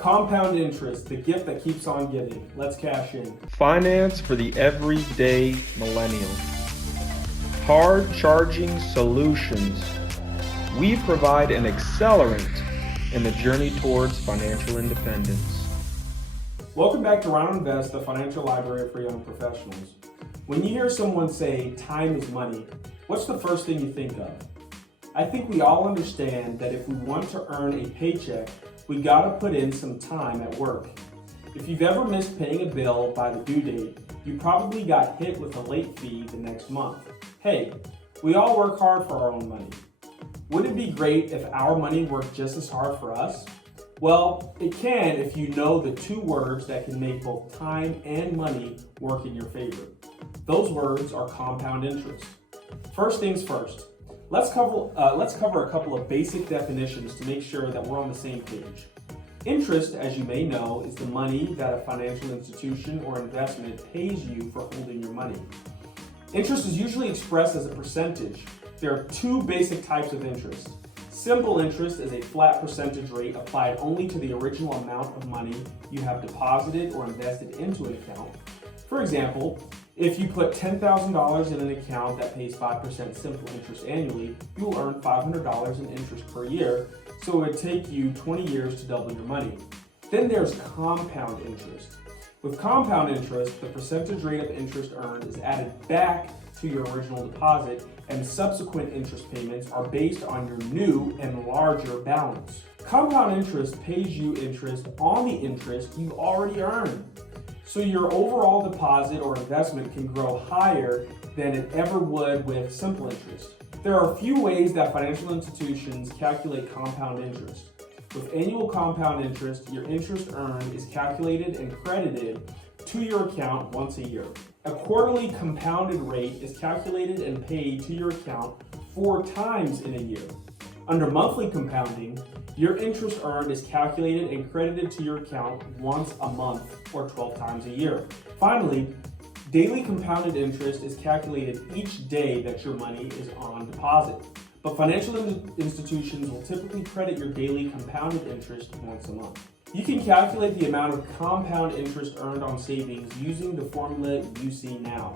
Compound interest, the gift that keeps on giving. Let's cash in. Finance for the everyday millennial. Hard charging solutions. We provide an accelerant in the journey towards financial independence. Welcome back to RINO Invest, the financial library for young professionals. When you hear someone say time is money, what's the first thing you think of? I think we all understand that if we want to earn a paycheck, we gotta put in some time at work. If you've ever missed paying a bill by the due date, you probably got hit with a late fee the next month. Hey, we all work hard for our own money. Wouldn't it be great if our money worked just as hard for us? Well, it can if you know the two words that can make both time and money work in your favor. Those words are compound interest. First things first, let's cover a couple of basic definitions to make sure that we're on the same page. Interest, as you may know, is the money that a financial institution or investment pays you for holding your money. Interest is usually expressed as a percentage. There are two basic types of interest. Simple interest is a flat percentage rate applied only to the original amount of money you have deposited or invested into an account. For example, if you put $10,000 in an account that pays 5% simple interest annually, you will earn $500 in interest per year, so it would take you 20 years to double your money. Then there's compound interest. With compound interest, the percentage rate of interest earned is added back to your original deposit, and subsequent interest payments are based on your new and larger balance. Compound interest pays you interest on the interest you've already earned. So your overall deposit or investment can grow higher than it ever would with simple interest. There are a few ways that financial institutions calculate compound interest. With annual compound interest, your interest earned is calculated and credited to your account once a year. A quarterly compounded rate is calculated and paid to your account 4 times in a year. Under monthly compounding, your interest earned is calculated and credited to your account once a month or 12 times a year. Finally, daily compounded interest is calculated each day that your money is on deposit. But financial institutions will typically credit your daily compounded interest once a month. You can calculate the amount of compound interest earned on savings using the formula you see now.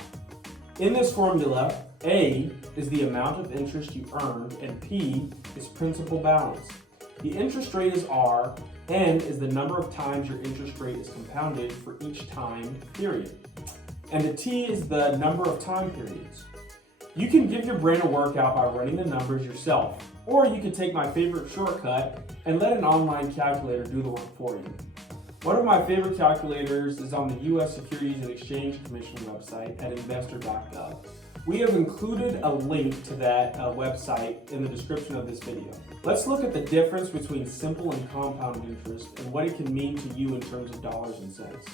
In this formula, A is the amount of interest you earned and P is principal balance. The interest rate is R, N is the number of times your interest rate is compounded for each time period, and the T is the number of time periods. You can give your brain a workout by running the numbers yourself, or you can take my favorite shortcut and let an online calculator do the work for you. One of my favorite calculators is on the U.S. Securities and Exchange Commission website at investor.gov. We have included a link to that website in the description of this video. Let's look at the difference between simple and compound interest and what it can mean to you in terms of dollars and cents.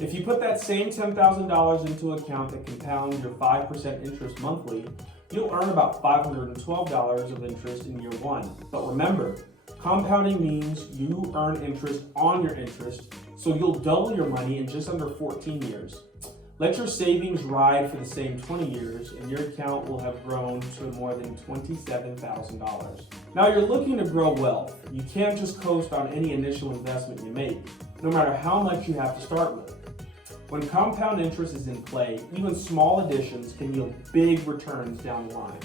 If you put that same $10,000 into an account that compounds your 5% interest monthly, you'll earn about $512 of interest in year 1. But remember, compounding means you earn interest on your interest, so you'll double your money in just under 14 years. Let your savings ride for the same 20 years, and your account will have grown to more than $27,000. Now you're looking to grow wealth. You can't just coast on any initial investment you make, no matter how much you have to start with. When compound interest is in play, even small additions can yield big returns down the line.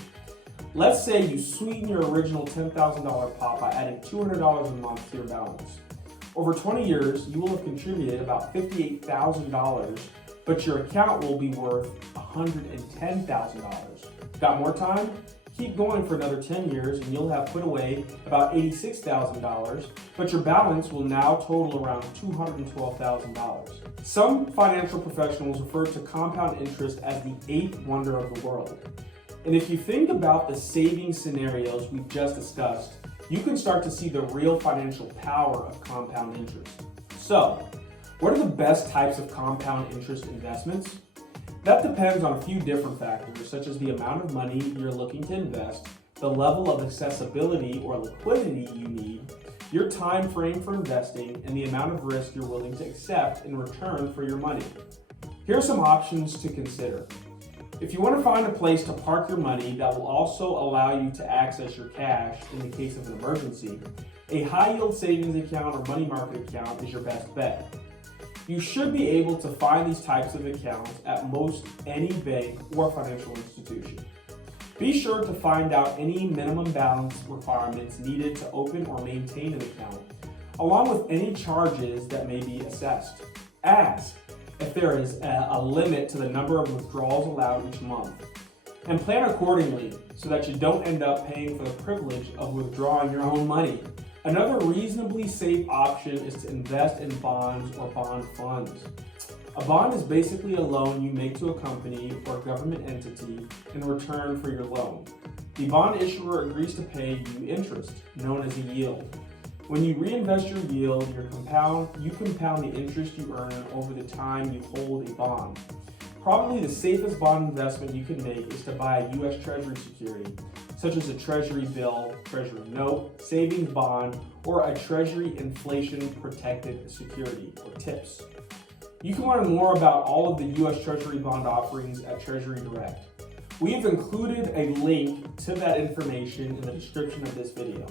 Let's say you sweeten your original $10,000 pot by adding $200 a month to your balance. Over 20 years, you will have contributed about $58,000, but your account will be worth $110,000. Got more time? Keep going for another 10 years and you'll have put away about $86,000, but your balance will now total around $212,000. Some financial professionals refer to compound interest as the 8th wonder of the world. And if you think about the saving scenarios we've just discussed, you can start to see the real financial power of compound interest. So, what are the best types of compound interest investments? That depends on a few different factors, such as the amount of money you're looking to invest, the level of accessibility or liquidity you need, your time frame for investing, and the amount of risk you're willing to accept in return for your money. Here are some options to consider. If you want to find a place to park your money that will also allow you to access your cash in the case of an emergency, a high-yield savings account or money market account is your best bet. You should be able to find these types of accounts at most any bank or financial institution. Be sure to find out any minimum balance requirements needed to open or maintain an account, along with any charges that may be assessed. Ask if there is a limit to the number of withdrawals allowed each month, and plan accordingly so that you don't end up paying for the privilege of withdrawing your own money. Another reasonably safe option is to invest in bonds or bond funds. A bond is basically a loan you make to a company or government entity in return for your loan. The bond issuer agrees to pay you interest, known as a yield. When you reinvest your yield, you compound the interest you earn over the time you hold a bond. Probably the safest bond investment you can make is to buy a U.S. Treasury security, such as a Treasury bill, Treasury note, savings bond, or a Treasury inflation protected security, or TIPS. You can learn more about all of the U.S. Treasury bond offerings at Treasury Direct. We have included a link to that information in the description of this video.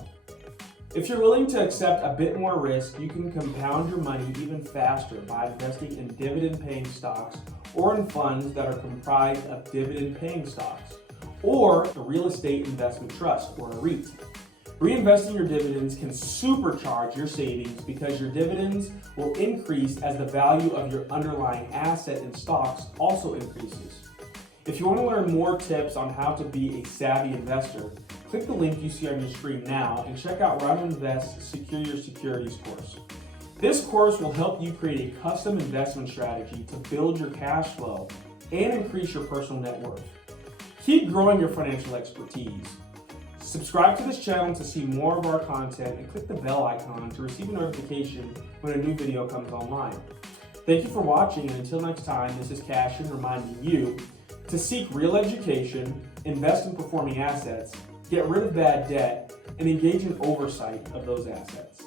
If you're willing to accept a bit more risk, you can compound your money even faster by investing in dividend-paying stocks or in funds that are comprised of dividend-paying stocks, or a real estate investment trust, or a REIT. Reinvesting your dividends can supercharge your savings because your dividends will increase as the value of your underlying asset in stocks also increases. If you want to learn more tips on how to be a savvy investor, click the link you see on your screen now and check out RINO Invest's Secure Your Securities course. This course will help you create a custom investment strategy to build your cash flow and increase your personal net worth. Keep growing your financial expertise. Subscribe to this channel to see more of our content and click the bell icon to receive a notification when a new video comes online. Thank you for watching, and until next time, this is Cassian reminding you to seek real education, invest in performing assets, get rid of bad debt, and engage in oversight of those assets.